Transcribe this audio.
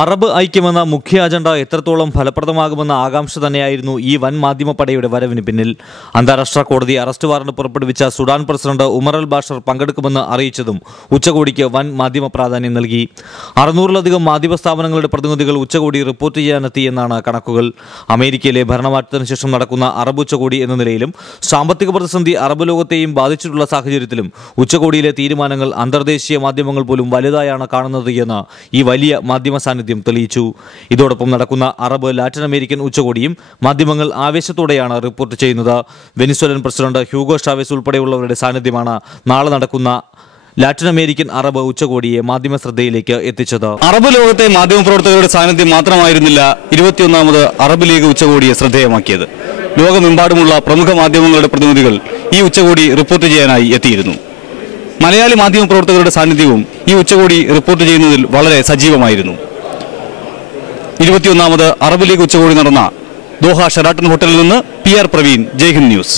Arab ഐക്യമെന്ന മുഖ്യ agenda എത്രത്തോളം ഫലപ്രദമാകുമെന്ന ആകാംക്ഷ തന്നെയായിരുന്നു ഈ വൻ മാധ്യമപ്പടയുടെ വരവിന് പിന്നിൽ. അന്താരാഷ്ട്ര കോടതി അറസ്റ്റ് വാറന്റ് പുറപ്പെടുവിച്ച സുഡാൻ പ്രസിഡന്റ് ഉമർ അൽ ബാഷർ പങ്കെടുക്കുമെന്ന് അറിയിച്ചതും ഉച്ചകോടിക്ക് വൻ മാധ്യമ പ്രാധാന്യം നൽകി. 600-ലധികം മാധ്യമ സ്ഥാപനങ്ങളുടെ പ്രതിനിധികൾ ഉച്ചകോടി റിപ്പോർട്ട് ചെയ്യാനെത്തിയെന്നാണ് കണക്കുകൾ. അമേരിക്കയിലെ ഭരണമാറ്റത്തിന് ശേഷം നടക്കുന്ന അറബ് ഉച്ചകോടി എന്ന നിലയിലും സാമ്പത്തിക പ്രതിസന്ധി അറബ് ലോകത്തെയും ബാധിച്ചിട്ടുള്ള സാഹചര്യത്തിലും ഉച്ചകോടിയിലെ തീരുമാനങ്ങൾ അന്തർദേശീയ മാധ്യമങ്ങൾ പോലും വലുതായാണ് കാണുന്നത് എന്ന് ഈ വലിയ മാധ്യമ സാന്നിധ്യം തെളിയിച്ചു. ഇതോടൊപ്പം നടക്കുന്ന അറബ് ലാറ്റിൻ അമേരിക്കൻ ഉച്ചകോടിയും മാധ്യമങ്ങൾ ആവേശത്തോടെയാണ് റിപ്പോർട്ട് ചെയ്യുന്നത്. വെനിസ്വേലൻ പ്രസിഡന്റ് ഹ്യൂഗോ ഷാവേസ് ഉൾപ്പെടെയുള്ളവരുടെ സാന്നിധ്യമാണ് നാളെ നടക്കുന്ന ലാറ്റിൻ അമേരിക്കൻ അറബ് ഉച്ചകോടിയെ മാധ്യമ ശ്രദ്ധയിലേക്ക് എത്തിച്ചത്. അറബ് ലോകത്തെ മാധ്യമപ്രവർത്തകരുടെ സാന്നിധ്യം മാത്രമായിരുന്നില്ല 21ാമത് അറബ് ലീഗ് ഉച്ചകോടിയെ ശ്രദ്ധേയമാക്കിയത്. ലോകമെമ്പാടുമുള്ള പ്രമുഖ മാധ്യമങ്ങളുടെ പ്രതിനിധികൾ ഈ ഉച്ചകോടി റിപ്പോർട്ട് ചെയ്യാനായി എത്തിയിരുന്നു. മലയാളി മാധ്യമപ്രവർത്തകരുടെ സാന്നിധ്യവും ഈ ഉച്ചകോടി റിപ്പോർട്ട് ചെയ്യുന്നതിൽ വളരെ സജീവമായിരുന്നു. 21ാമത് അറബ് ലീഗ് ഉച്ചകോടി നടന്ന ദോഹ ഷെറാട്ടൺ ഹോട്ടലിൽ നിന്ന് PR പ്രവീൺ, ജയ്ഹിന്ദ് ന്യൂസ്.